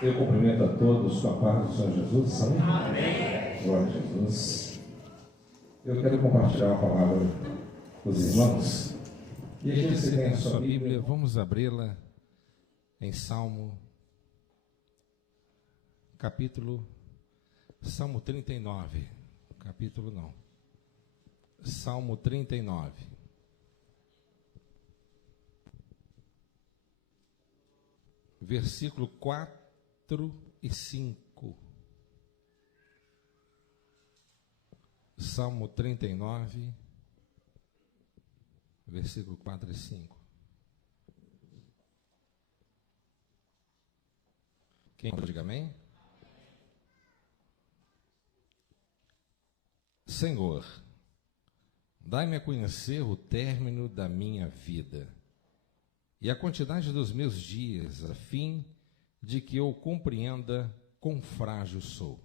Eu cumprimento a todos com a paz do Senhor Jesus. Amém. Glória a Jesus. Eu quero compartilhar a palavra com os irmãos. E aqui você tem a sua Bíblia, vamos abri-la em Salmo 39. Salmo 39. Versículo 4 e 5. Salmo 39, versículo 4 e 5. Quem diga amém? Senhor, dai-me a conhecer o término da minha vida e a quantidade dos meus dias, a fim de que eu compreenda quão frágil sou.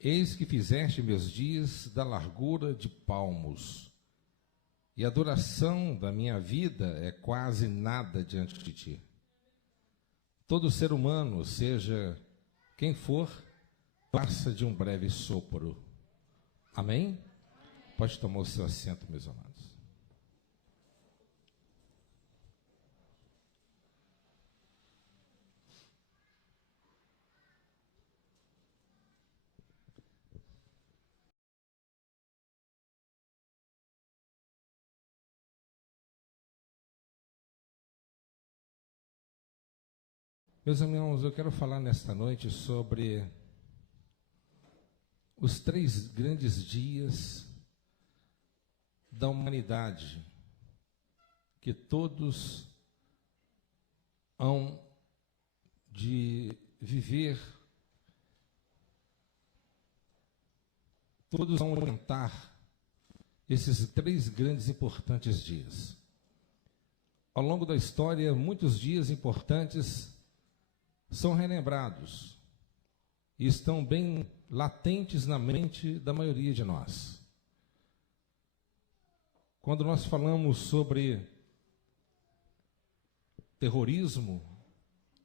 Eis que fizeste meus dias da largura de palmos, e a duração da minha vida é quase nada diante de ti. Todo ser humano, seja quem for, passa de um breve sopro. Amém? Pode tomar o seu assento, meus amados. Meus irmãos, eu quero falar nesta noite sobre os 3 grandes dias da humanidade que todos hão de viver, todos vão orientar esses 3 grandes e importantes dias. Ao longo da história, muitos dias importantes são relembrados e estão bem latentes na mente da maioria de nós. Quando nós falamos sobre terrorismo,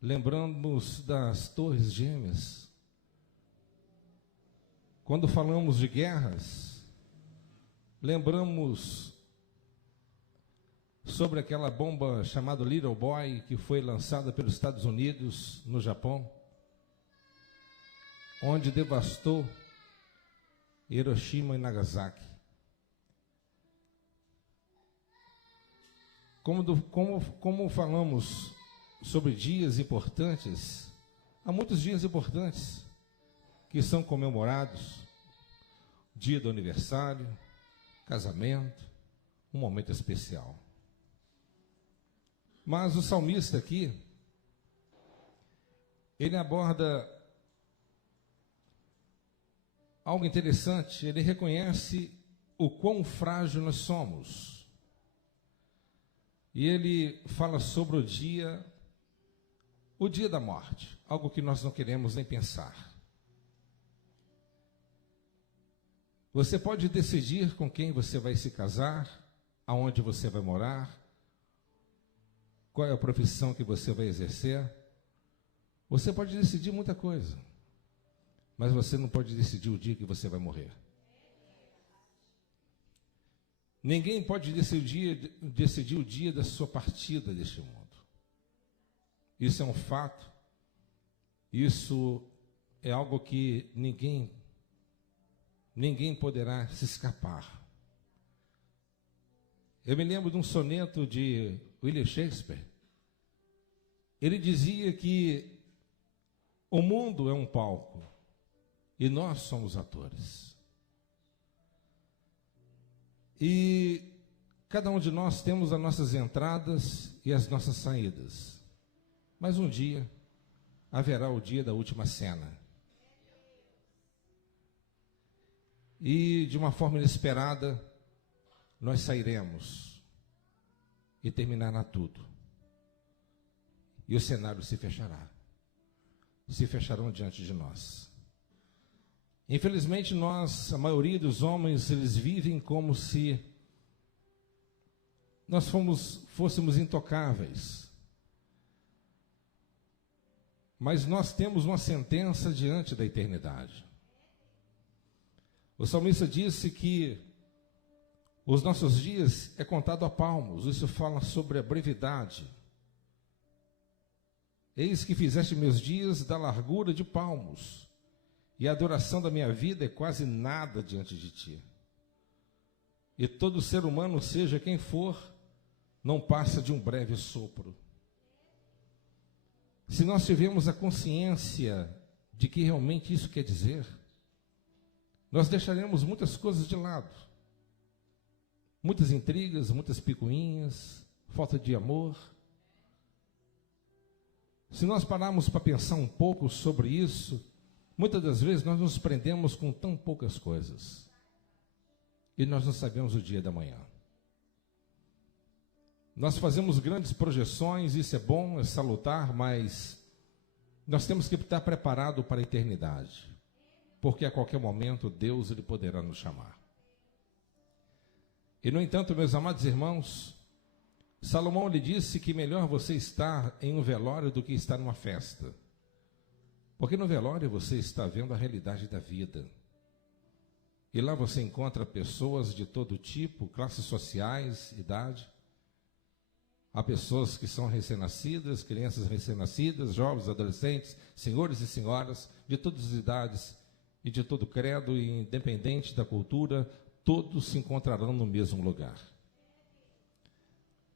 lembramos das Torres Gêmeas. Quando falamos de guerras, lembramos sobre aquela bomba chamada Little Boy, que foi lançada pelos Estados Unidos no Japão, onde devastou Hiroshima e Nagasaki. Como falamos sobre dias importantes, há muitos dias importantes que são comemorados: dia do aniversário, casamento, um momento especial. Mas o salmista aqui, ele aborda algo interessante. Ele reconhece o quão frágil nós somos. E ele fala sobre o dia da morte, algo que nós não queremos nem pensar. Você pode decidir com quem você vai se casar, aonde você vai morar, qual é a profissão que você vai exercer. Você pode decidir muita coisa, mas você não pode decidir o dia que você vai morrer. Ninguém pode decidir o dia da sua partida deste mundo. Isso é um fato. Isso é algo que ninguém poderá se escapar. Eu me lembro de um soneto de William Shakespeare. Ele dizia que o mundo é um palco e nós somos atores. E cada um de nós temos as nossas entradas e as nossas saídas. Mas um dia haverá o dia da última cena. E de uma forma inesperada, nós sairemos e terminará tudo. E o cenário se fechará. Se fecharão diante de nós. Infelizmente, a maioria dos homens, eles vivem como se nós fôssemos intocáveis. mas nós temos uma sentença diante da eternidade. O salmista disse que os nossos dias é contado a palmos. Isso fala sobre a brevidade. Eis que fizeste meus dias da largura de palmos, e a duração da minha vida é quase nada diante de ti. E todo ser humano, seja quem for, não passa de um breve sopro. Se nós tivermos a consciência de que realmente isso quer dizer, nós deixaremos muitas coisas de lado. Muitas intrigas, muitas picuinhas, falta de amor. Se nós pararmos para pensar um pouco sobre isso, muitas das vezes nós nos prendemos com tão poucas coisas. E nós não sabemos o dia da manhã. Nós fazemos grandes projeções, isso é bom, é salutar, mas nós temos que estar preparados para a eternidade. Porque a qualquer momento Deus ele poderá nos chamar. E no entanto, meus amados irmãos, Salomão lhe disse que melhor você estar em um velório do que estar numa festa. Porque no velório você está vendo a realidade da vida. E lá você encontra pessoas de todo tipo, classes sociais, idade. Há pessoas que são recém-nascidas, crianças recém-nascidas, jovens, adolescentes, senhores e senhoras, de todas as idades e de todo credo, e independente da cultura, todos se encontrarão no mesmo lugar.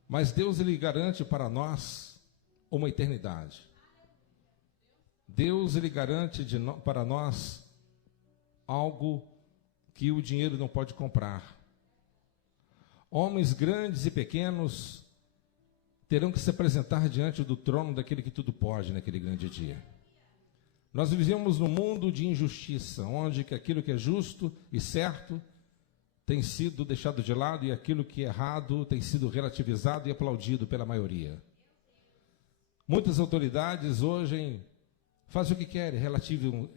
Mas Deus ele garante para nós uma eternidade. Deus ele garante para nós algo que o dinheiro não pode comprar. Homens grandes e pequenos terão que se apresentar diante do trono daquele que tudo pode naquele grande dia. Nós vivemos num mundo de injustiça, onde que aquilo que é justo e certo tem sido deixado de lado e aquilo que é errado tem sido relativizado e aplaudido pela maioria. Muitas autoridades hoje fazem o que querem,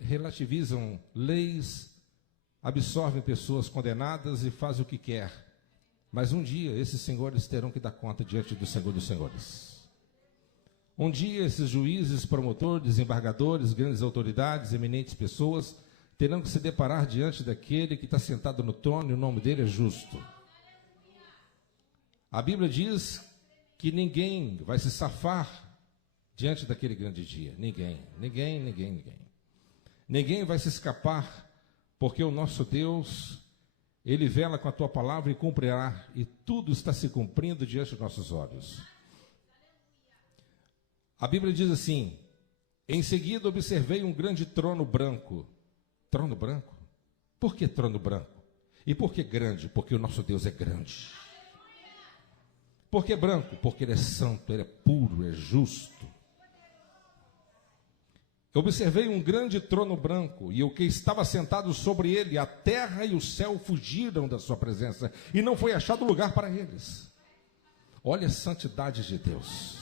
relativizam leis, absorvem pessoas condenadas e fazem o que quer. Mas um dia esses senhores terão que dar conta diante do Senhor dos Senhores. Um dia esses juízes, promotores, desembargadores, grandes autoridades, eminentes pessoas, terão que se deparar diante daquele que está sentado no trono e o nome dele é justo. A Bíblia diz que ninguém vai se safar diante daquele grande dia. Ninguém. Ninguém vai se escapar, porque o nosso Deus, ele vela com a tua palavra e cumprirá, e tudo está se cumprindo diante dos nossos olhos. A Bíblia diz assim: em seguida observei um grande trono branco. Trono branco? Por que trono branco? E por que grande? Porque o nosso Deus é grande. Por que branco? Porque ele é santo, ele é puro, é justo. Eu observei um grande trono branco, e o que estava sentado sobre ele, a terra e o céu fugiram da sua presença, e não foi achado lugar para eles. Olha a santidade de Deus.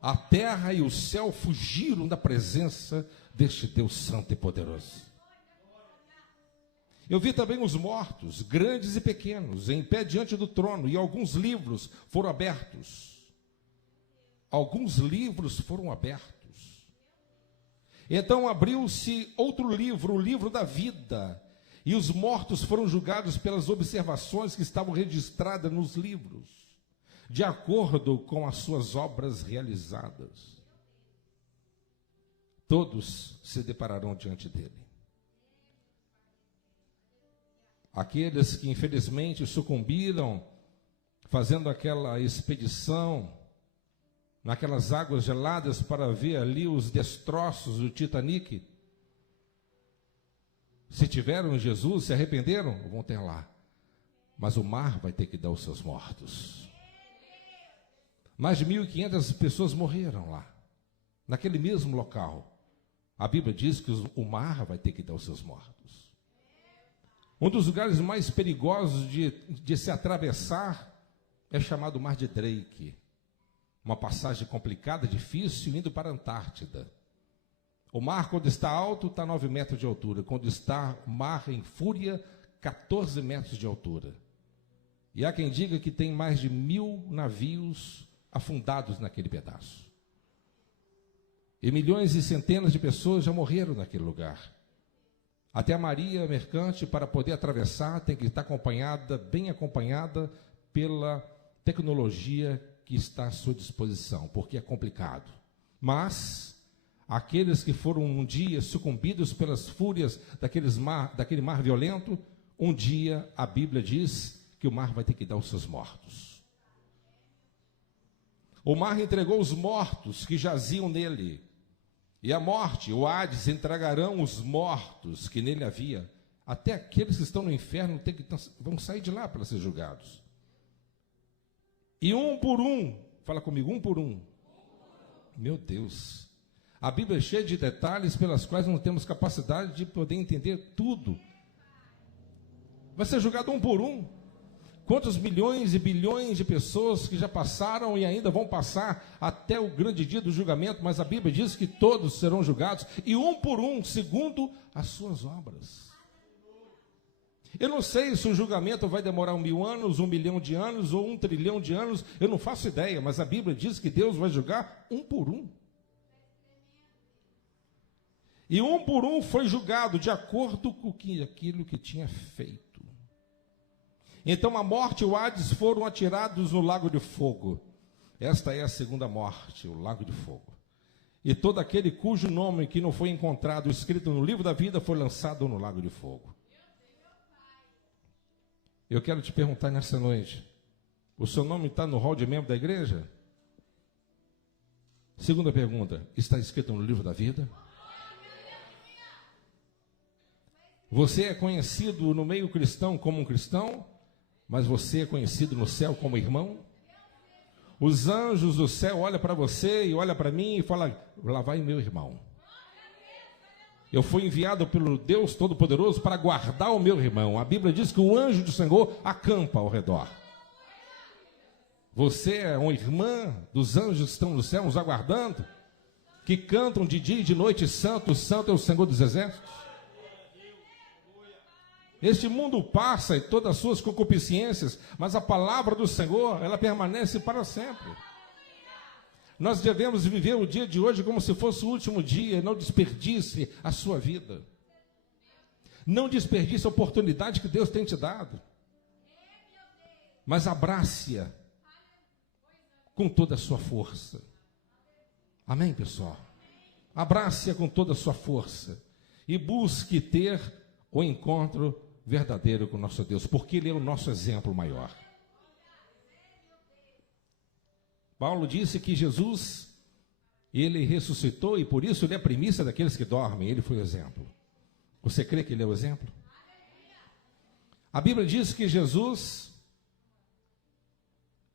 A terra e o céu fugiram da presença deste Deus santo e poderoso. Eu vi também os mortos, grandes e pequenos, em pé diante do trono, e alguns livros foram abertos. Alguns livros foram abertos. Então abriu-se outro livro, o livro da vida, e os mortos foram julgados pelas observações que estavam registradas nos livros, de acordo com as suas obras realizadas. Todos se depararão diante dele. Aqueles que infelizmente sucumbiram fazendo aquela expedição naquelas águas geladas para ver ali os destroços do Titanic, se tiveram Jesus, se arrependeram, vão ter lá. Mas o mar vai ter que dar os seus mortos. Mais de 1.500 pessoas morreram lá, naquele mesmo local. A Bíblia diz que o mar vai ter que dar os seus mortos. Um dos lugares mais perigosos de se atravessar é chamado Mar de Drake. Uma passagem complicada, difícil, indo para a Antártida. O mar, quando está alto, está 9 metros de altura. Quando está o mar em fúria, 14 metros de altura. E há quem diga que tem mais de 1.000 navios afundados naquele pedaço. E milhões e centenas de pessoas já morreram naquele lugar. Até a Maria mercante, para poder atravessar, tem que estar acompanhada, bem acompanhada, pela tecnologia que está à sua disposição, porque é complicado. Mas aqueles que foram um dia sucumbidos pelas fúrias daquele mar violento, um dia a Bíblia diz que o mar vai ter que dar os seus mortos. O mar entregou os mortos que jaziam nele, e a morte, o Hades, entregarão os mortos que nele havia. Até aqueles que estão no inferno vão sair de lá para ser julgados. E um por um, fala comigo, um por um. Meu Deus, a Bíblia é cheia de detalhes pelas quais não temos capacidade de poder entender tudo. Vai ser julgado um por um. Quantos milhões e bilhões de pessoas que já passaram e ainda vão passar até o grande dia do julgamento, mas a Bíblia diz que todos serão julgados, e um por um, segundo as suas obras. Eu não sei se o julgamento vai demorar 1000 anos, 1 milhão de anos ou 1 trilhão de anos, eu não faço ideia, mas a Bíblia diz que Deus vai julgar um por um. E um por um foi julgado de acordo com aquilo que tinha feito. Então a morte e o Hades foram atirados no lago de fogo. Esta é a segunda morte, o lago de fogo. E todo aquele cujo nome que não foi encontrado escrito no livro da vida foi lançado no lago de fogo. Eu quero te perguntar nessa noite, o seu nome está no hall de membro da igreja? Segunda pergunta, está escrito no livro da vida? Você é conhecido no meio cristão como um cristão, mas você é conhecido no céu como irmão? Os anjos do céu olham para você e olham para mim e falam, lá vai meu irmão. Eu fui enviado pelo Deus Todo-Poderoso para guardar o meu irmão. A Bíblia diz que o anjo do Senhor acampa ao redor. Você é uma irmã dos anjos que estão no céu nos aguardando, que cantam de dia e de noite, santo, santo é o Senhor dos exércitos. Este mundo passa e todas as suas concupiscências, mas a palavra do Senhor, ela permanece para sempre. Nós devemos viver o dia de hoje como se fosse o último dia, não desperdice a sua vida. Não desperdice a oportunidade que Deus tem te dado. Mas abrace-a com toda a sua força. Amém, pessoal? Abrace-a com toda a sua força e busque ter o encontro verdadeiro com o nosso Deus, porque Ele é o nosso exemplo maior. Paulo disse que Jesus, Ele ressuscitou e por isso Ele é a primícia daqueles que dormem, Ele foi o exemplo. Você crê que Ele é o exemplo? A Bíblia diz que Jesus,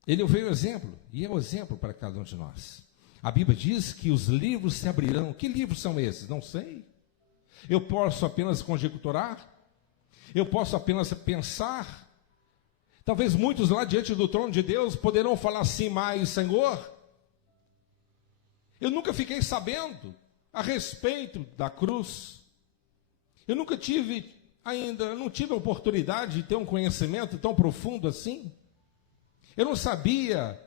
Ele foi o exemplo, e é o exemplo para cada um de nós. A Bíblia diz que os livros se abrirão. Que livros são esses? Não sei. Eu posso apenas conjecturar, eu posso apenas pensar. Talvez muitos lá diante do trono de Deus poderão falar assim, mas Senhor, eu nunca fiquei sabendo a respeito da cruz. Eu nunca tive ainda, não tive a oportunidade de ter um conhecimento tão profundo assim. Eu não sabia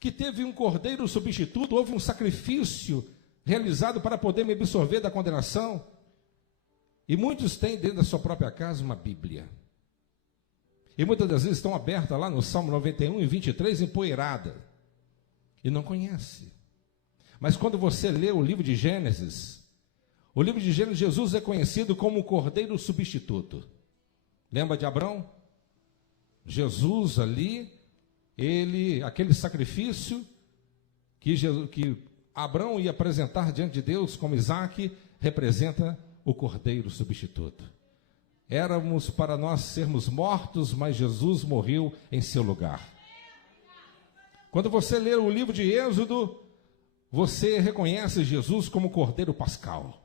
que teve um cordeiro substituto, houve um sacrifício realizado para poder me absorver da condenação. E muitos têm dentro da sua própria casa uma Bíblia. E muitas das vezes estão abertas lá no Salmo 91 e 23, empoeirada. E não conhece. Mas quando você lê o livro de Gênesis, Jesus é conhecido como o Cordeiro Substituto. Lembra de Abrão? Jesus ali, aquele sacrifício que Abrão ia apresentar diante de Deus como Isaque, representa o Cordeiro Substituto. Éramos para nós sermos mortos, mas Jesus morreu em seu lugar. Quando você lê o livro de Êxodo, você reconhece Jesus como Cordeiro Pascal,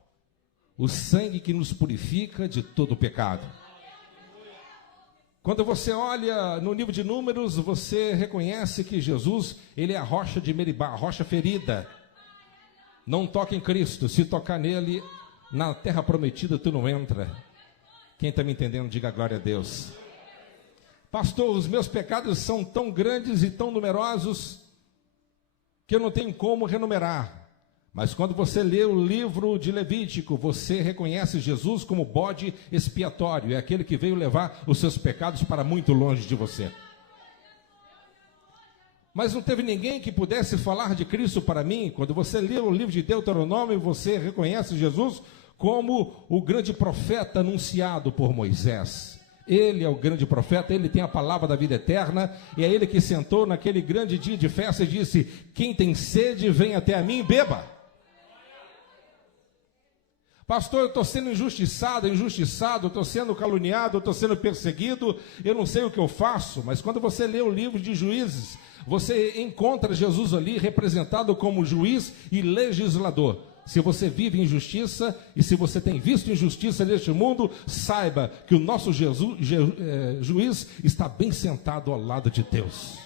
o sangue que nos purifica de todo o pecado. Quando você olha no livro de Números, você reconhece que Jesus, ele é a rocha de Meribá, a rocha ferida. Não toca em Cristo, se tocar nele, na terra prometida tu não entra. Quem está me entendendo, diga glória a Deus. Pastor, os meus pecados são tão grandes e tão numerosos que eu não tenho como renumerar. Mas quando você lê o livro de Levítico, você reconhece Jesus como bode expiatório, é aquele que veio levar os seus pecados para muito longe de você. Mas não teve ninguém que pudesse falar de Cristo para mim. Quando você lê o livro de Deuteronômio, você reconhece Jesus como o grande profeta anunciado por Moisés. Ele é o grande profeta, ele tem a palavra da vida eterna, e é ele que sentou naquele grande dia de festa e disse: quem tem sede, vem até a mim e beba. Pastor, eu estou sendo injustiçado, estou sendo caluniado, estou sendo perseguido, eu não sei o que eu faço. Mas quando você lê o livro de Juízes, você encontra Jesus ali representado como juiz e legislador. Se você vive injustiça e se você tem visto injustiça neste mundo, saiba que o nosso juiz está bem sentado ao lado de Deus.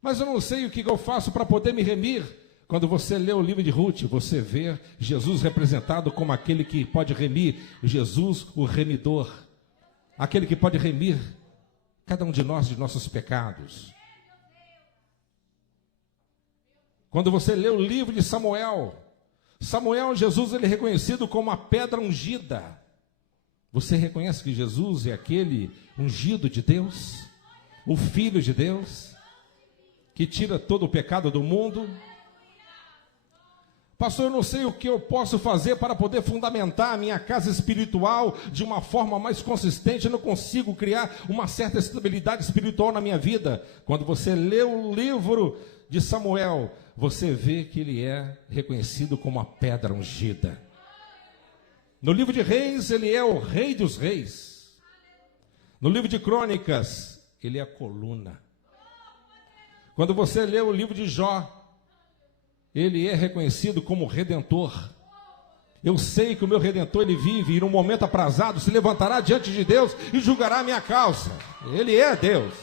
Mas eu não sei o que eu faço para poder me remir. Quando você lê o livro de Ruth, você vê Jesus representado como aquele que pode remir, Jesus o remidor, aquele que pode remir cada um de nós de nossos pecados. Quando você lê o livro de Samuel, Jesus ele é reconhecido como a pedra ungida. Você reconhece que Jesus é aquele ungido de Deus, o Filho de Deus, que tira todo o pecado do mundo? Pastor, eu não sei o que eu posso fazer para poder fundamentar a minha casa espiritual de uma forma mais consistente, eu não consigo criar uma certa estabilidade espiritual na minha vida. Quando você lê o livro de Samuel, você vê que ele é reconhecido como a pedra ungida. No livro de Reis, ele é o rei dos reis. No livro de Crônicas, ele é a coluna. Quando você lê o livro de Jó, ele é reconhecido como Redentor. Eu sei que o meu Redentor, ele vive e num momento aprazado se levantará diante de Deus e julgará a minha causa. Ele é Deus.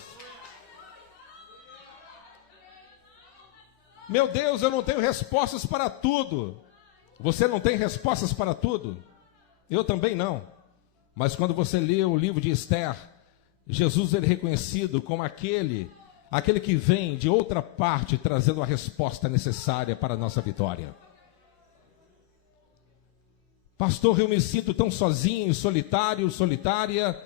Meu Deus, eu não tenho respostas para tudo. Você não tem respostas para tudo? Eu também não. Mas quando você lê o livro de Esther, Jesus ele é reconhecido como aquele que vem de outra parte trazendo a resposta necessária para a nossa vitória. Pastor, eu me sinto tão sozinho, solitário, solitária,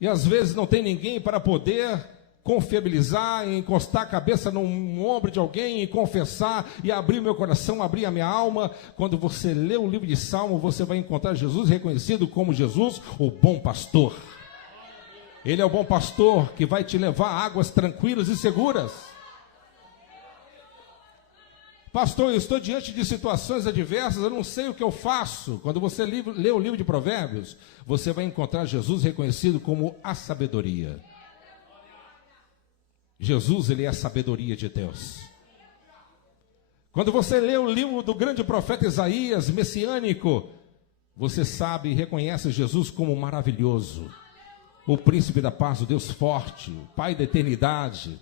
e às vezes não tem ninguém para poder confiabilizar, encostar a cabeça no ombro de alguém e confessar e abrir meu coração, abrir a minha alma. Quando você lê o livro de Salmo, você vai encontrar Jesus reconhecido como Jesus, o bom pastor. Ele é o bom pastor que vai te levar a águas tranquilas e seguras. Pastor, eu estou diante de situações adversas, eu não sei o que eu faço. Quando você lê o livro de Provérbios, você vai encontrar Jesus reconhecido como a sabedoria. Jesus, ele é a sabedoria de Deus. Quando você lê o livro do grande profeta Isaías, messiânico, você sabe e reconhece Jesus como maravilhoso, o príncipe da paz, o Deus forte, o Pai da eternidade.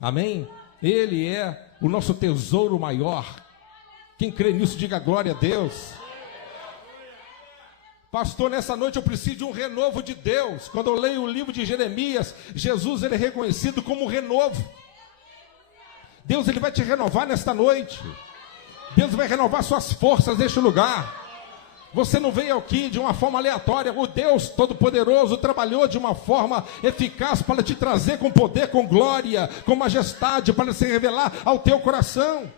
Amém? Ele é o nosso tesouro maior. Quem crê nisso, diga glória a Deus. Pastor, nessa noite eu preciso de um renovo de Deus. Quando eu leio o livro de Jeremias, Jesus ele é reconhecido como um renovo. Deus ele vai te renovar nesta noite. Deus vai renovar suas forças neste lugar. Você não veio aqui de uma forma aleatória. O Deus Todo-Poderoso trabalhou de uma forma eficaz para te trazer com poder, com glória, com majestade, para se revelar ao teu coração.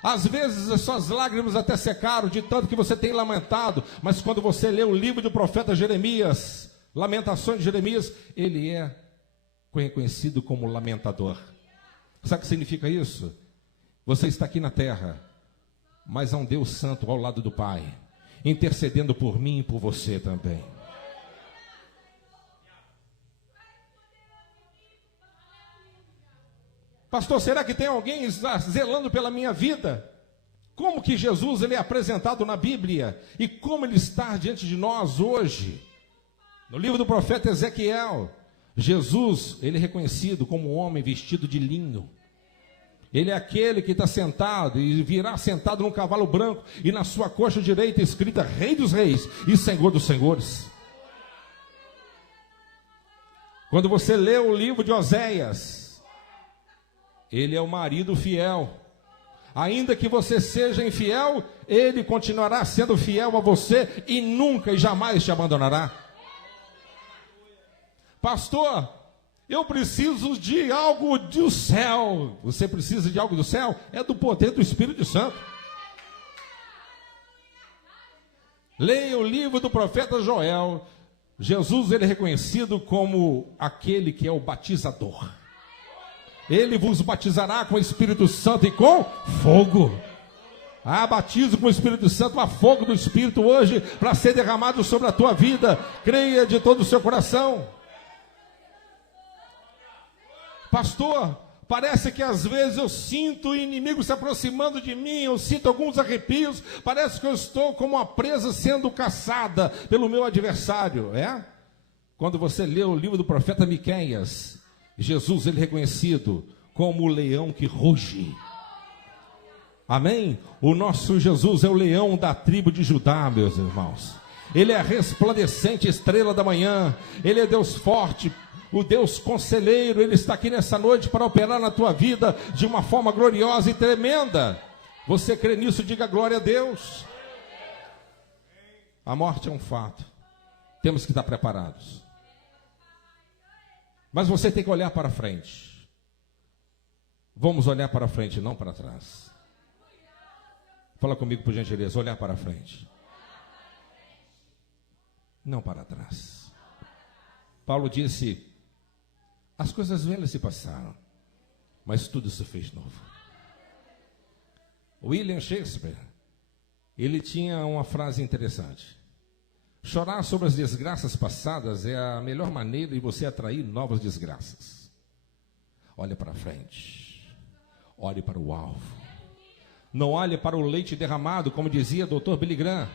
Às vezes as suas lágrimas até secaram de tanto que você tem lamentado, mas quando você lê o livro do profeta Jeremias, Lamentações de Jeremias, ele é reconhecido como lamentador. Sabe o que significa isso? Você está aqui na terra, mas há um Deus santo ao lado do Pai, intercedendo por mim e por você também. Pastor, será que tem alguém zelando pela minha vida? Como que Jesus ele é apresentado na Bíblia? E como ele está diante de nós hoje? No livro do profeta Ezequiel, Jesus ele é reconhecido como um homem vestido de linho. Ele é aquele que está sentado e virá sentado num cavalo branco e na sua coxa direita escrita Rei dos Reis e Senhor dos Senhores. Quando você lê o livro de Oséias, ele é o marido fiel. Ainda que você seja infiel, ele continuará sendo fiel a você e nunca e jamais te abandonará. Pastor, eu preciso de algo do céu. Você precisa de algo do céu? É do poder do Espírito Santo. Leia o livro do profeta Joel. Jesus, ele é reconhecido como aquele que é o batizador. Ele vos batizará com o Espírito Santo e com fogo. Batizo com o Espírito Santo, a fogo do Espírito hoje, para ser derramado sobre a tua vida. Creia de todo o seu coração. Pastor, parece que às vezes eu sinto o inimigo se aproximando de mim, eu sinto alguns arrepios, parece que eu estou como uma presa sendo caçada pelo meu adversário, Quando você lê o livro do profeta Miqueias, Jesus, ele é reconhecido como o leão que ruge. Amém? O nosso Jesus é o leão da tribo de Judá, meus irmãos. Ele é a resplandecente estrela da manhã, ele é Deus forte, o Deus conselheiro. Ele está aqui nessa noite para operar na tua vida de uma forma gloriosa e tremenda. Você crê nisso? Diga glória a Deus. A morte é um fato, temos que estar preparados, mas você tem que olhar para frente. Vamos olhar para frente, não para trás. Fala comigo, por gentileza. Olhar para frente, não para trás. Paulo disse: as coisas velhas se passaram, mas tudo se fez novo. William Shakespeare, ele tinha uma frase interessante: chorar sobre as desgraças passadas é a melhor maneira de você atrair novas desgraças. Olhe para frente, olhe para o alvo. Não olhe para o leite derramado, como dizia o Dr. Billy Graham.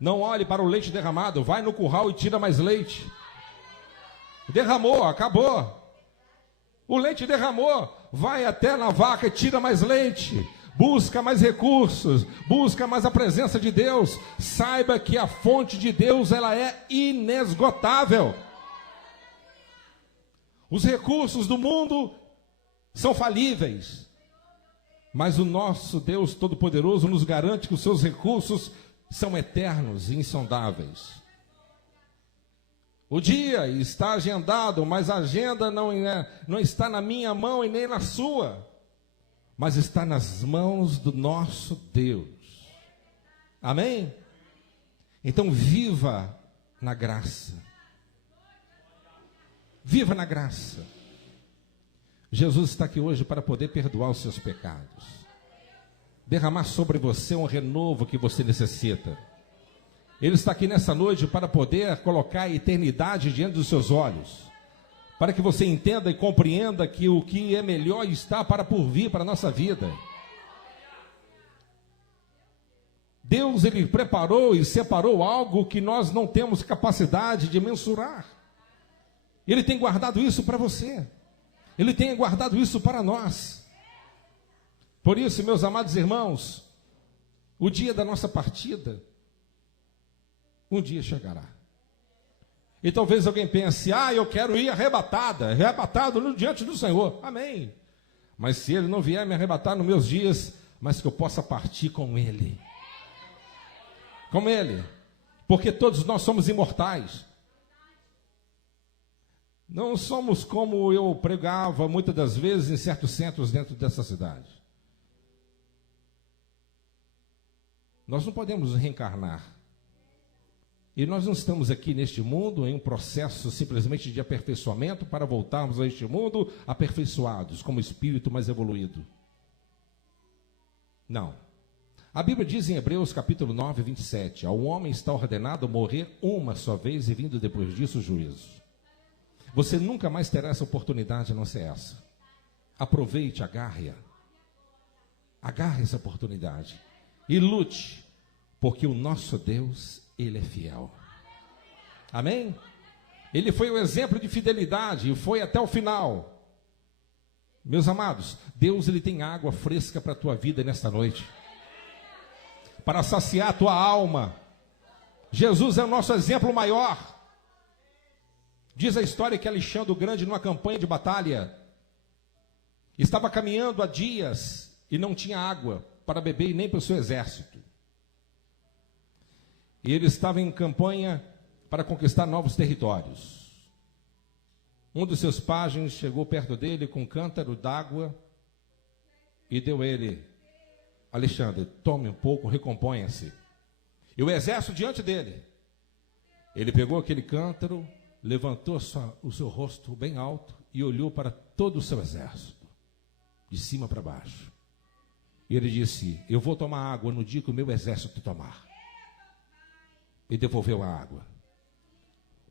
Não olhe para o leite derramado, vai no curral e tira mais leite. Derramou, acabou. O leite derramou, vai até na vaca e tira mais leite. Busca mais recursos, busca mais a presença de Deus. Saiba que a fonte de Deus, ela é inesgotável. Os recursos do mundo são falíveis, mas o nosso Deus Todo-Poderoso nos garante que os seus recursos são eternos e insondáveis. O dia está agendado, mas a agenda não está na minha mão e nem na sua, mas está nas mãos do nosso Deus. Amém? Então viva na graça. Viva na graça. Jesus está aqui hoje para poder perdoar os seus pecados, derramar sobre você um renovo que você necessita. Ele está aqui nessa noite para poder colocar a eternidade diante dos seus olhos, para que você entenda e compreenda que o que é melhor está para por vir para a nossa vida. Deus, ele preparou e separou algo que nós não temos capacidade de mensurar. Ele tem guardado isso para você. Ele tem guardado isso para nós. Por isso, meus amados irmãos, o dia da nossa partida, um dia chegará. E talvez alguém pense: eu quero ir arrebatado no diante do Senhor. Amém. Mas se Ele não vier me arrebatar nos meus dias, mas que eu possa partir com Ele. Com Ele. Porque todos nós somos imortais. Não somos como eu pregava muitas das vezes em certos centros dentro dessa cidade. Nós não podemos reencarnar. E nós não estamos aqui neste mundo em um processo simplesmente de aperfeiçoamento para voltarmos a este mundo aperfeiçoados, como espírito mais evoluído. Não. A Bíblia diz em Hebreus capítulo 9, 27, ao homem está ordenado morrer uma só vez e vindo depois disso o juízo. Você nunca mais terá essa oportunidade a não ser essa. Aproveite, agarre-a. Agarre essa oportunidade e lute, porque o nosso Deus, Ele é fiel. Amém? Ele foi o exemplo de fidelidade e foi até o final. Meus amados, Deus, ele tem água fresca para a tua vida nesta noite, para saciar a tua alma. Jesus é o nosso exemplo maior. Diz a história que Alexandre o Grande, numa campanha de batalha, estava caminhando há dias e não tinha água para beber e nem para o seu exército. E ele estava em campanha para conquistar novos territórios. Um dos seus pajens chegou perto dele com um cântaro d'água e deu a ele: Alexandre, tome um pouco, recomponha-se. E o exército diante dele. Ele pegou aquele cântaro, levantou o seu rosto bem alto e olhou para todo o seu exército, de cima para baixo. E ele disse: eu vou tomar água no dia que o meu exército tomar. E devolveu a água.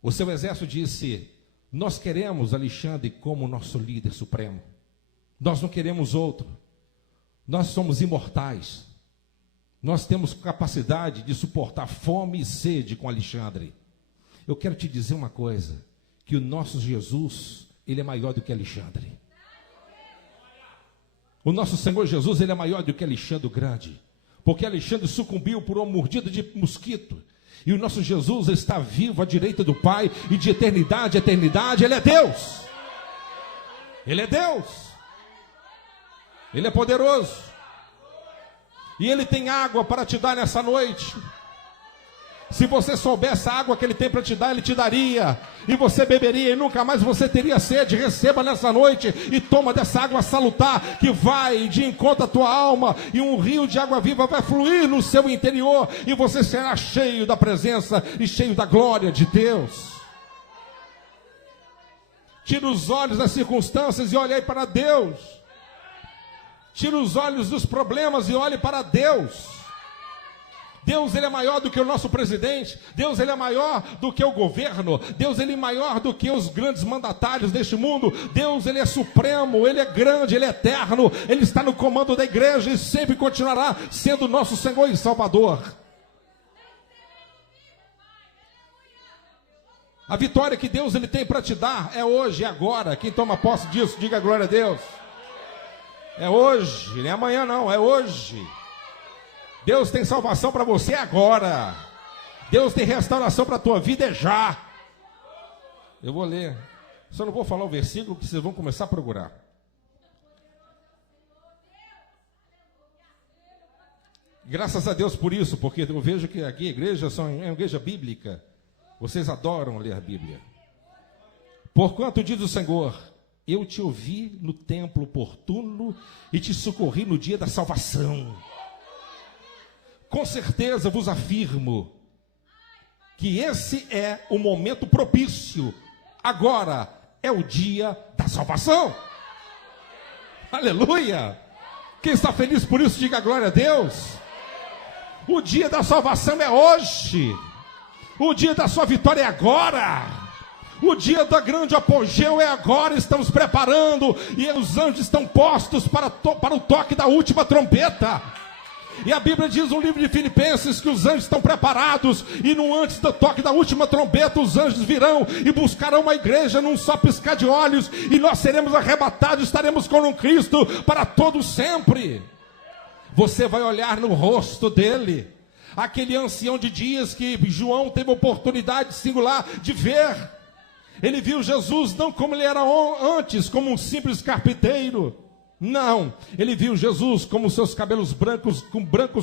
O seu exército disse: nós queremos Alexandre como nosso líder supremo. Nós não queremos outro. Nós somos imortais. Nós temos capacidade de suportar fome e sede com Alexandre. Eu quero te dizer uma coisa, que o nosso Jesus, ele é maior do que Alexandre. O nosso Senhor Jesus, ele é maior do que Alexandre o Grande, porque Alexandre sucumbiu por uma mordida de mosquito, e o nosso Jesus está vivo à direita do Pai, e de eternidade a eternidade, ele é Deus. Ele é Deus. Ele é poderoso. E ele tem água para te dar nessa noite. Se você soubesse a água que ele tem para te dar, ele te daria, e você beberia, e nunca mais você teria sede. Receba nessa noite e toma dessa água salutar, que vai de encontro à tua alma, e um rio de água viva vai fluir no seu interior, e você será cheio da presença e cheio da glória de Deus. Tira os olhos das circunstâncias e olhe aí para Deus. Tira os olhos dos problemas e olhe para Deus. Deus, ele é maior do que o nosso presidente. Deus, ele é maior do que o governo. Deus, ele é maior do que os grandes mandatários deste mundo. Deus, ele é supremo, ele é grande, ele é eterno. Ele está no comando da igreja e sempre continuará sendo nosso Senhor e Salvador. A vitória que Deus, ele tem para te dar é hoje, é agora. Quem toma posse disso, diga glória a Deus. É hoje, não é amanhã não, é hoje. Deus tem salvação para você agora. Deus tem restauração para a tua vida é já. Eu vou ler. Só não vou falar o versículo que vocês vão começar a procurar. Graças a Deus por isso, porque eu vejo que aqui a igreja é uma igreja bíblica. Vocês adoram ler a Bíblia. Porquanto diz o Senhor: eu te ouvi no templo oportuno e te socorri no dia da salvação. Com certeza vos afirmo que esse é o momento propício. Agora é o dia da salvação. Aleluia! Quem está feliz por isso, diga glória a Deus. O dia da salvação é hoje. O dia da sua vitória é agora. O dia da grande apogeu é agora. Estamos preparando e os anjos estão postos para o toque da última trombeta. E a Bíblia diz no livro de Filipenses que os anjos estão preparados, e no antes do toque da última trombeta os anjos virão e buscarão uma igreja num só piscar de olhos, e nós seremos arrebatados, estaremos com o Cristo para todo sempre. Você vai olhar no rosto dele, aquele ancião de dias que João teve oportunidade singular de ver. Ele viu Jesus não como ele era antes, como um simples carpinteiro. Não, ele viu Jesus como seus cabelos brancos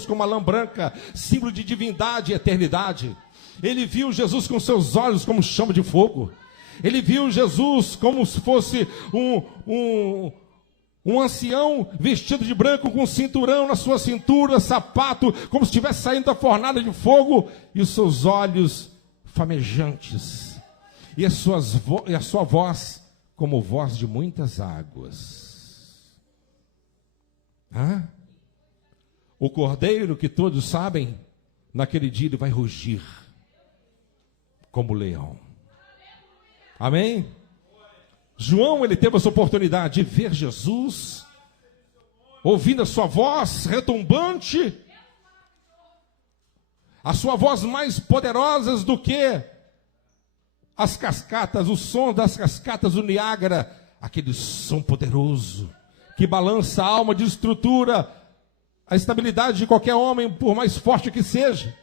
como a lã branca, símbolo de divindade e eternidade. Ele viu Jesus com seus olhos como chama de fogo. Ele viu Jesus como se fosse um ancião vestido de branco, com cinturão na sua cintura, sapato, como se estivesse saindo da fornalha de fogo, e os seus olhos famejantes, e a sua voz como voz de muitas águas. O cordeiro que todos sabem, naquele dia ele vai rugir como leão. Amém? João, ele teve essa oportunidade de ver Jesus, ouvindo a sua voz retumbante, a sua voz mais poderosa do que as cascatas, o som das cascatas do Niágara, aquele som poderoso que balança a alma, de estrutura a estabilidade de qualquer homem, por mais forte que seja.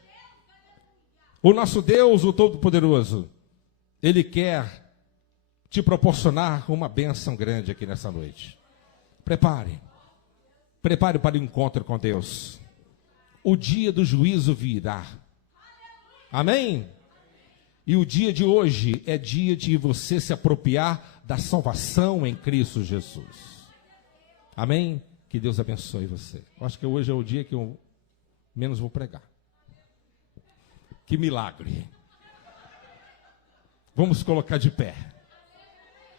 O nosso Deus, o Todo-Poderoso, ele quer te proporcionar uma bênção grande aqui nessa noite. Prepare para o encontro com Deus. O dia do juízo virá. Amém? E o dia de hoje é dia de você se apropriar da salvação em Cristo Jesus. Amém? Que Deus abençoe você. Eu acho que hoje é o dia que eu menos vou pregar. Que milagre. Vamos colocar de pé.